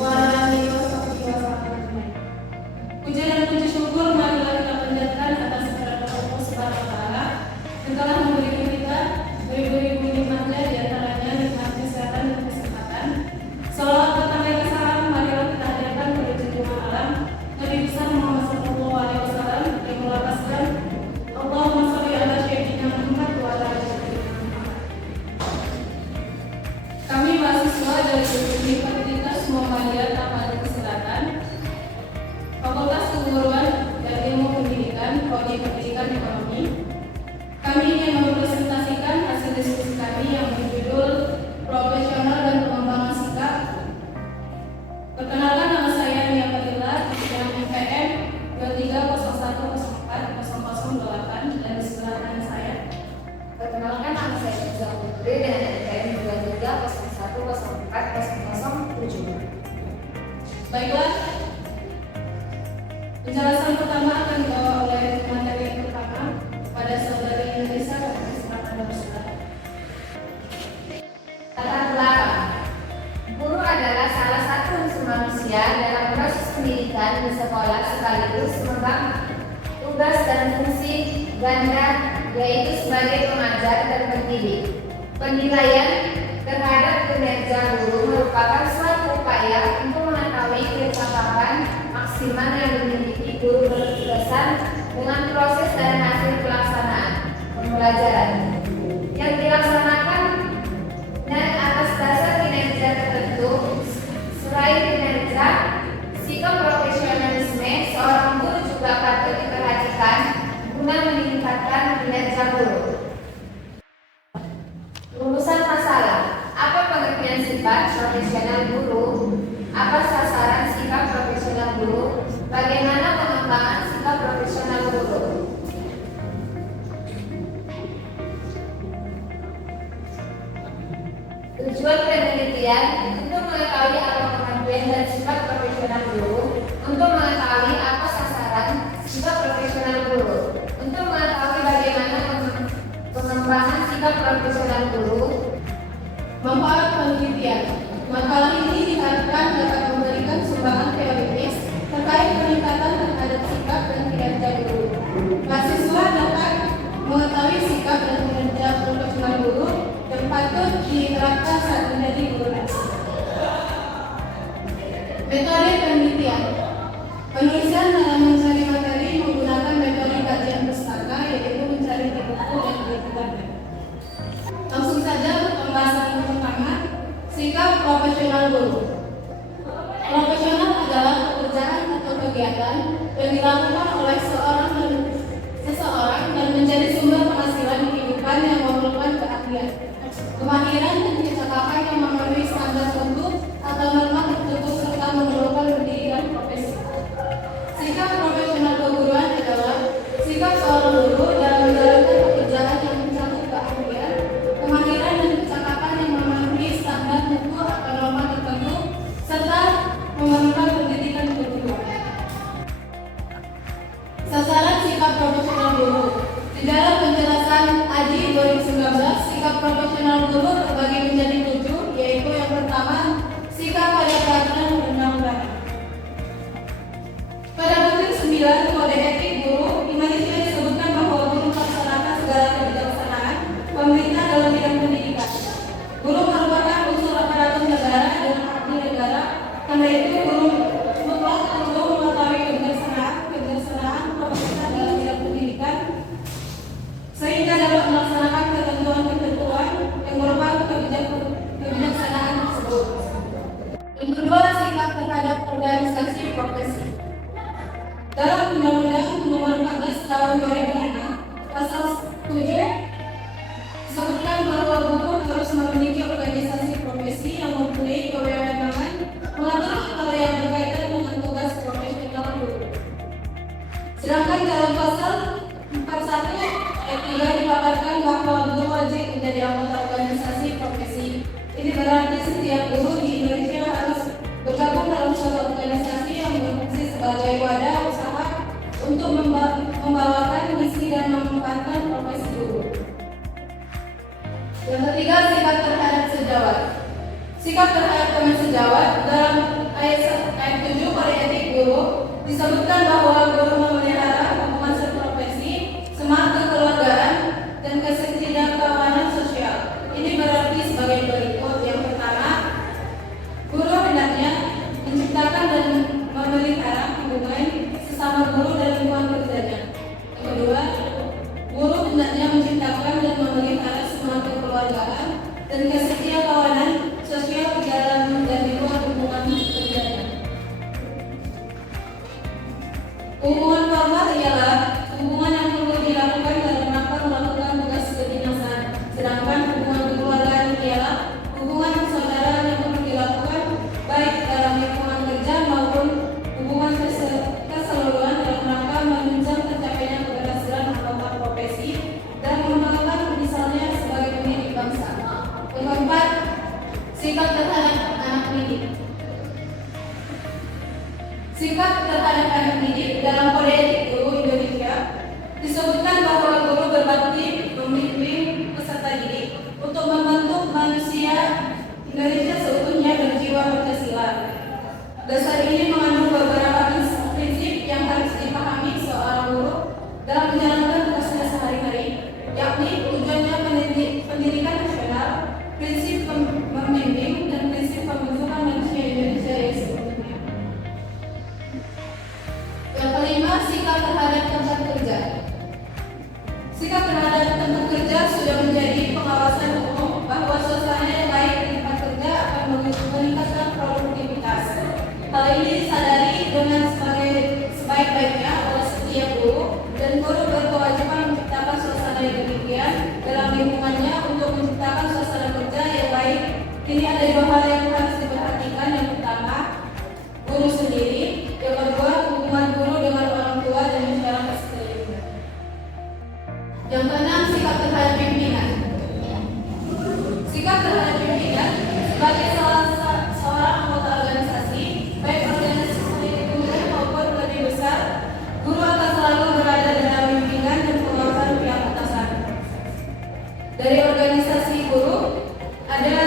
wa ala alihi wasallam. Puja dan puji syukur marilah kita panjatkan atas kehadirat Allah Subhanahu wa taala yang telah memberikan kita beribu-ribu nikmatnya, di antaranya nikmat kesehatan dan kesempatan. Salawat dan salam marilah kita hadirkan pada junjungan alam Nabi besar Muhammad sallallahu alaihi wasallam yang melapaskan Allahumma shalli ala sayyidina Muhammad wa ala ali sayyidina Muhammad. Kami mahasiswa dari Universitas Muhammadiyah Taman Selatan, Fakultas Keguruan dan Ilmu Pendidikan, Prodi Pendidikan Ekonomi. Kami ingin mempresentasikan hasil diskusi kami yang berjudul Profesional dan Pengembangan Sikap. Perkenalkan, nama saya Nia Fadila dengan MPM 2301040008 dan di sebelah kanan saya. Perkenalkan, nama saya Rizal Putri dengan NPM 2301040007. Baiklah, penjelasan pertama akan dibawa oleh materi yang pertama pada saudari Indonesia. Silakan bersilakan. Latar belakang. Guru adalah salah satu unsur manusia dalam proses pendidikan di sekolah sekaligus memegang tugas dan fungsi ganda, yaitu sebagai pengajar dan pendidik. Penilaian terhadap kinerja guru merupakan suatu upaya untuk mengetahui kecakapan maksimal yang dimiliki guru berkesan dengan proses dan hasil pelaksanaan pembelajaran yang dilaksanakan dan atas dasar kinerja tertentu. Selain kinerja, sikap profesionalisme seorang guru juga patut diperhatikan guna meningkatkan kinerja guru. Rumusan masalah. Apa pengertian sifat profesional guru? Apa sasaran sikap profesional guru? Bagaimana pengembangan sikap profesional guru? Tujuan penelitian untuk mengetahui apa pengertian dan sifat profesional guru, untuk mengetahui apa sasaran sikap profesional guru, untuk mengetahui bagaimana pengembangan sikap profesional guru. Manfaat penelitian. Makalah ini diharapkan dapat memberikan sumbangan teoritis terkait peningkatan terhadap sikap dan kinerja guru. Mahasiswa dapat mengetahui sikap dan kinerja profesional guru yang patut diterapkan saat menjadi guru. Metode penelitian. Penulisan dalam mencari materi menggunakan metode kajian pustaka, yaitu mencari di buku dan di internet. Langsung saja pembahasan yang pertama, sikap profesional guru. Profesional adalah pekerjaan atau kegiatan yang dilakukan oleh seseorang dan menjadi sumber penghasilan kehidupan yang memerlukan keahlian, kemahiran dan kecakapan yang memenuhi standar tertentu atau norma tertentu serta memerlukan pendidikan profesi. Sikap profesional keguruan adalah sikap seorang guru dalam menjalankan pekerjaan yang mencakup keahlian, kemahiran dan kecakapan yang memenuhi standar tertentu atau norma tertentu serta memerlukan pendidikan keguruan. Sasaran sikap profesional guru. Di dalam penjelasan AJI 2019, sikap profesional guru terbagi menjadi 7, yaitu yang pertama, sikap pada peraturan perundang-undangan. Pada butir 9 Kode Etik Guru Indonesia disebutkan bahwa guru melaksanakan segala kebijaksanaan pemerintah dalam bidang pendidikan. Guru merupakan unsur aparatur negara dan abdi negara, karena itu guru mutlak perlu mengetahui kebijaksanaan pemerintah dalam bidang pendidikan sehingga dapat melaksanakan ketentuan-ketentuan yang merupakan kebijaksanaan tersebut. Yang kedua, sikap terhadap organisasi profesi. Dalam Undang-Undang Nomor 14 Tahun 2005, Pasal 7 disebutkan bahwa guru harus memiliki organisasi profesi yang mempunyai kewenangan mengatur hal yang berkaitan dengan tugas profesional guru. Sedangkan dalam Pasal 41 ayat 3 dipaparkan bahwa guru wajib menjadi anggota organisasi profesi. Ini berarti setiap guru di Indonesia harus bergabung dalam suatu organisasi yang berfungsi sebagai wadah usaha untuk membawakan misi Disebutkan bahwa guru memelihara hubungan seprofesi, semangat kekeluargaan, dan kesetiakawanan sosial. Ini berarti sebagai berikut. Yang pertama, guru hendaknya menciptakan dan memelihara hubungan sesama guru dan lingkungan kerjanya. Yang kedua, guru hendaknya menciptakan dan memelihara semangat kekeluargaan dan kesetiakawanan sosial di dalam dan di luar hubungan kerjanya. Hubungan formal ialah hubungan yang perlu dilakukan dalam rangka melakukan tugas kedinasan, sedangkan hubungan kekeluargaan ialah hubungan persaudaraan yang perlu dilakukan baik dalam lingkungan kerja maupun hubungan keseluruhan dalam rangka menunjang tercapainya keberhasilan anggota profesi dan mengembangkan misalnya sebagai pendidik bangsa. Yang keempat, sikap terhadap anak didik. Sikap terhadap anak didik dalam Kode Etik Guru Indonesia disebutkan bahwa guru berbakti membimbing peserta didik untuk membentuk manusia Indonesia seutuhnya berjiwa Pancasila. Dasar ini mengandung beberapa prinsip yang harus dipahami seorang guru dalam menjalankan tugasnya sehari-hari, yakni tujuannya pendidikan nasional, prinsip membimbing, dan prinsip pembentukan manusia Indonesia yang seutuhnya. Yang kelima, sikap terhadap tempat kerja. Sikap terhadap tempat kerja sudah menjadi pengawasan umum bahwa suasana yang baik di tempat kerja akan meningkatkan produktivitas. Hal ini disadari dengan sebaik-baiknya oleh setiap guru, dan guru berkewajiban menciptakan suasana yang demikian dalam lingkungannya untuk menciptakan suasana kerja yang baik. Ini ada dua hal yang harus diperhatikan. Yang pertama, guru sendiri. Yang kedua, hubungan guru dengan orang tua dan masyarakat sekelilingnya. Yang keenam, sikap terhadap pimpinan. Sikap terhadap pimpinan sebagai seorang anggota organisasi, baik organisasi kemudian maupun lebih besar, guru akan selalu berada dalam bimbingan dan pengawasan pihak atasan. Dari organisasi guru ada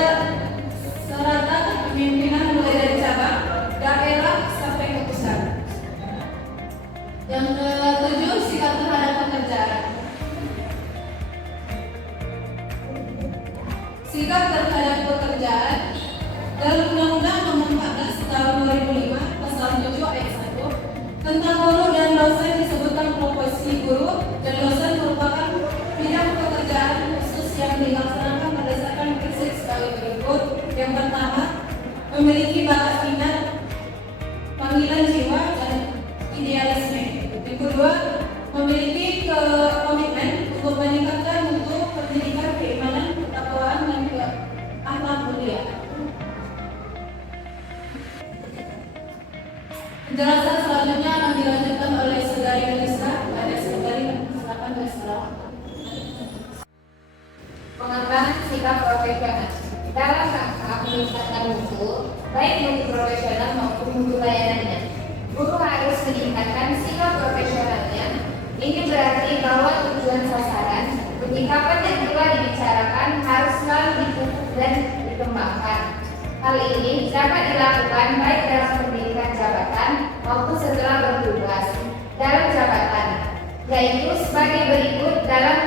serata kepemimpinan mulai dari cabang, daerah sampai ke pusat. Yang ketujuh, sikap terhadap pekerjaan. Sikap terhadap pekerjaan dalam Undang-Undang Nomor 14 Tahun 2005 Pasal 7 Ayat 1 tentang guru dan dosen disebutkan profesi guru dan dosen merupakan bidang pekerjaan khusus yang dilaksanakan berdasarkan prinsip sebagai berikut. Yang pertama, memiliki bakat minat, panggilan jiwa, dan idealisme. Yang kedua, memiliki komitmen untuk meningkatkan mutu pendidikan, keimanan, ketakwaan, dan akhlak mulia. Penjelasan selanjutnya akan dilanjutkan oleh Saudari Melissa. Ada Saudari, silakan bersilakan. Pengembangan sikap profesional dalam rangka meningkatkan mutu baik mutu profesional maupun mutu layanannya. Guru harus meningkatkan sikap profesionalnya. Ini berarti bahwa tujuan sasaran, penyikapan yang telah dibicarakan harus selalu dipupuk dan dikembangkan. Hal ini dapat dilakukan baik dalam pendidikan jabatan maupun setelah bertugas dalam jabatan, yaitu sebagai berikut dalam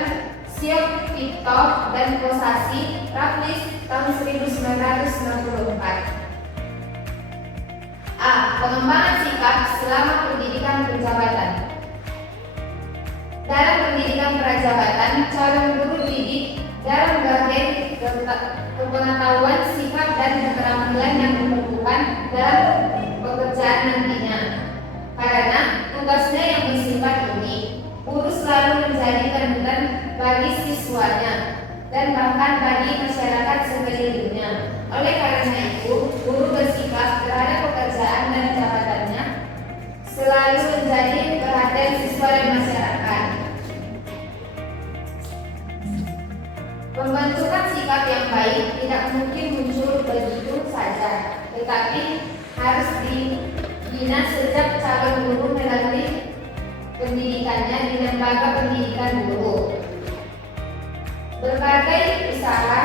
Siok Tiktok dan Kosasi Raplis tahun 1964. A. Pengembangan sikap selama pendidikan penjabatan. Dalam pendidikan prajabatan, calon guru didik dalam bagian kepengetahuan sikap dan keterampilan yang diperlukan dalam pekerjaan nantinya. Karena tugasnya yang bersifat unik, guru selalu menjadi panutan bagi siswanya dan bahkan bagi masyarakat sekelilingnya. Oleh karena itu, guru bersikap terhadap pekerjaan dan jabatannya selalu menjadi perhatian siswa dan masyarakat. Pembentukan sikap yang baik tidak mungkin muncul begitu saja, tetapi harus dibina sejak calon guru melalui pendidikannya di lembaga pendidikan guru. Berbagai usaha,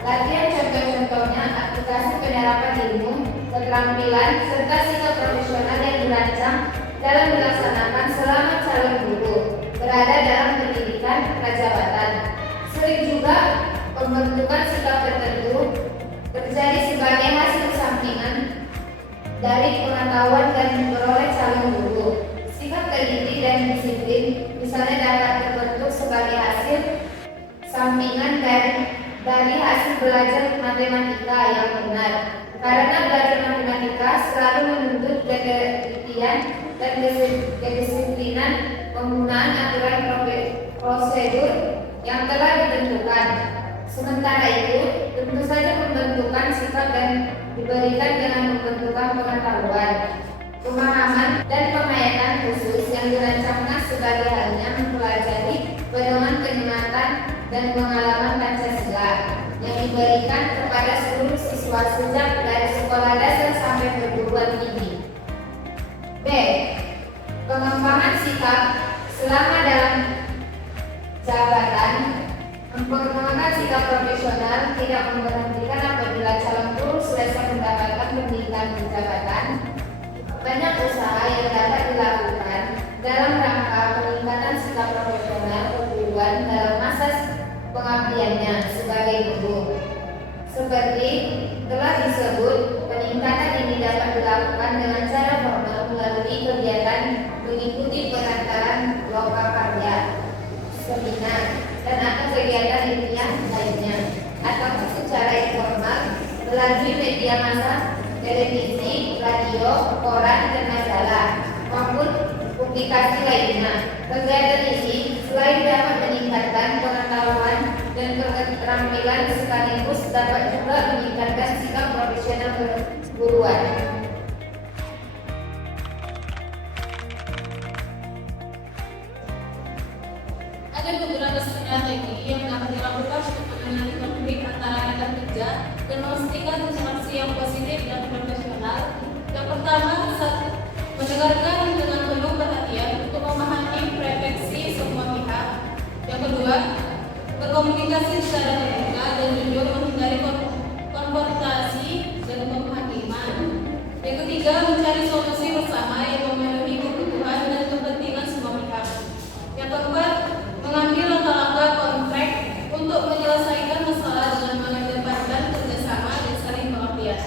latihan contoh-contohnya, aplikasi penerapan ilmu, keterampilan, serta sikap profesional yang dirancang dalam dilaksanakan selama calon guru berada dalam pendidikan prajabatan. Sering juga pembentukan sikap tertentu terjadi sebagai hasil sampingan dari pengetahuan dan diperoleh calon guru. Sikap teliti dan disiplin misalnya dapat terbentuk sebagai hasil sampingan dari hasil belajar matematika yang benar. Karena belajar matematika selalu menuntut ketelitian dan kedisiplinan penggunaan aturan prosedur yang telah ditentukan. Sementara itu, tentu saja pembentukan sikap dan diberikan dengan pembentukan pengetahuan, pemahaman, dan penghayatan khusus yang dirancangkan sebagai halnya mempelajari pedoman penyematan dan pengalaman Pancasila yang diberikan kepada seluruh siswa sejak dari sekolah dasar sampai perguruan tinggi. B. Pengembangan sikap selama dalam jabatan. Pengembangan sikap profesional tidak memberhentikan apabila calon guru selesai mendapatkan pendidikan jabatan. Banyak usaha yang dapat dilakukan dalam rangka peningkatan sikap profesional perguruan dalam masa pengabdiannya sebagai guru. Seperti telah disebut, peningkatan ini dapat dilakukan dengan cara formal melalui kegiatan mengikuti perantaran lokakarya, seminar, dan atau kegiatan ilmiah lainnya, atau secara informal melalui media massa, televisi, radio, koran, dan majalah, maupun publikasi lainnya. Kegiatan ini selain dapat meningkatkan pengetahuan dan keterampilan sekaligus dapat juga meningkatkan sikap profesional perguruan. Ada beberapa strategi yang dapat dilakukan untuk menangani konflik antara rekan kerja dan memastikan interaksi yang positif dan profesional. Yang pertama, mendengarkan dengan penuh perhatian untuk memahami preferensi semua pihak. Yang kedua, berkomunikasi secara terbuka dan jujur menghindari konfrontasi dan penghakiman. Yang ketiga, mencari solusi bersama yang memenuhi kebutuhan dan kepentingan semua pihak. Yang keempat, mengambil langkah-langkah konkret untuk menyelesaikan masalah dengan mengedepankan kerjasama dan saling pengertian.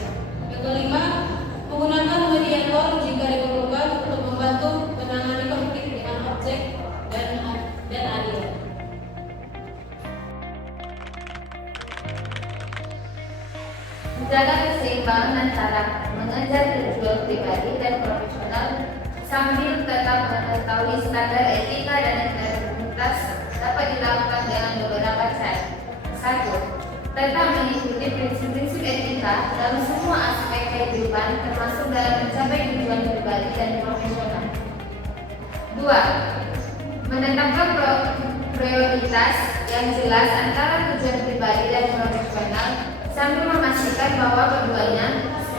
Yang kelima, menggunakan mediator jika diperlukan untuk membantu menangani konflik dengan objek dan adil. Menjaga keseimbangan antara mengejar tujuan pribadi dan profesional sambil tetap mengetahui standar etika dan integritas dapat dilakukan dengan beberapa cara. 1. Tetap mengikuti prinsip-prinsip etika dalam semua aspek kehidupan, termasuk dalam mencapai tujuan pribadi dan profesional. 2. Menetapkan prioritas yang jelas antara tujuan pribadi dan profesional sambil memastikan bahwa keduanya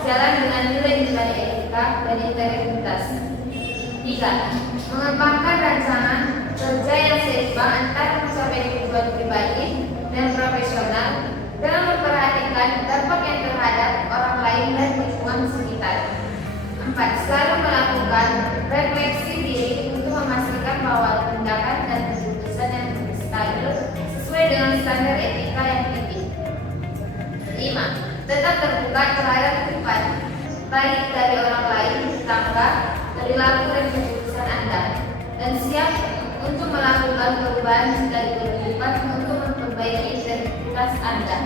sejalan dengan nilai-nilai etika dan integritas. 3. Mengembangkan rancangan kerja yang seimbang antara mencapai tujuan pribadi dan profesional dengan memperhatikan dampak yang terhadap orang lain dan lingkungan sekitar. 4. Selalu melakukan refleksi diri untuk memastikan bahwa tindakan dan keputusan yang stabil sesuai dengan standar etika yang tinggi. 5. Tetap terbuka terhadap sifat baik dari orang lain, tetangga, perilaku dan keputusan Anda, dan siap untuk melakukan perubahan jika diperlukan untuk memperbaiki integritas Anda.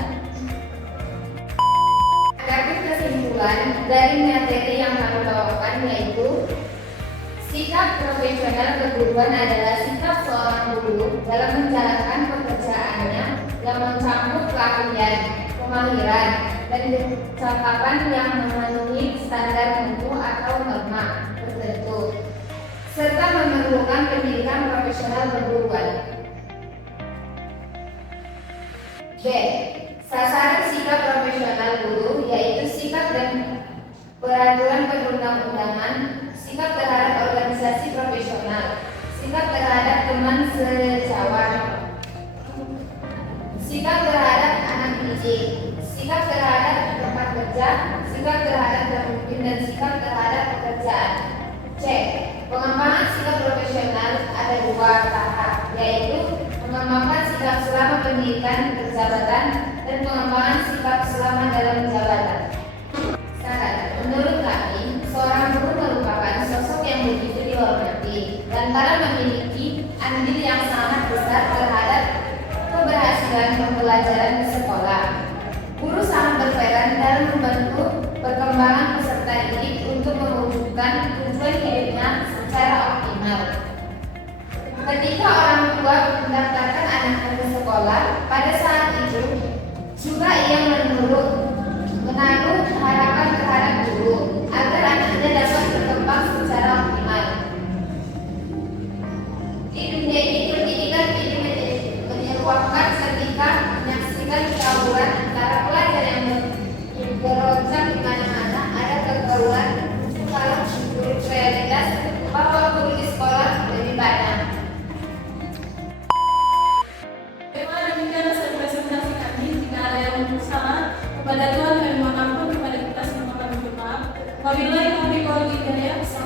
Adapun kesimpulan dari materi yang kami bawakan yaitu sikap profesional keguruan adalah sikap seorang guru dalam menjalankan pekerjaannya yang mencakup keahlian, kemahiran, dan kecakapan yang memenuhi standar mutu atau norma tertentu, serta memerlukan pendidikan profesional keguruan. B. Sasaran sikap profesional guru yaitu sikap dan peraturan perundang-undangan, sikap terhadap organisasi profesional, sikap terhadap teman sejawat, sikap terhadap anak didik, sikap terhadap tempat kerja, sikap terhadap pemimpin, dan sikap terhadap pekerjaan. C. selama pendidikan berjabatan dan pengembangan sikap selama dalam jabatan. Menurut kami, seorang guru merupakan sosok yang begitu dihormati dan memiliki andil yang sangat besar terhadap keberhasilan pembelajaran di sekolah. Guru sangat berperan dalam membantu perkembangan peserta didik untuk mewujudkan tujuan hidupnya secara optimal. Ketika orang tua mendaftarkan anaknya ke sekolah, pada saat itu juga ia menaruh harapan terhadap guru agar anaknya dapat berkembang secara optimal. Di dunia ini, pendidikan ini menyeruakan ketika menyaksikan pergaulan antara pelajar yang berontak di mana-mana. Ada pergaulan kalau menurut realitas bahwa guru di sekolah lebih banyak. Demikian presentasi kami. Jika ada yang salah kepada Tuhan kami mohon ampun, kepada kita semua kami mohon maaf. Wabillahi taufiq wal hidayah.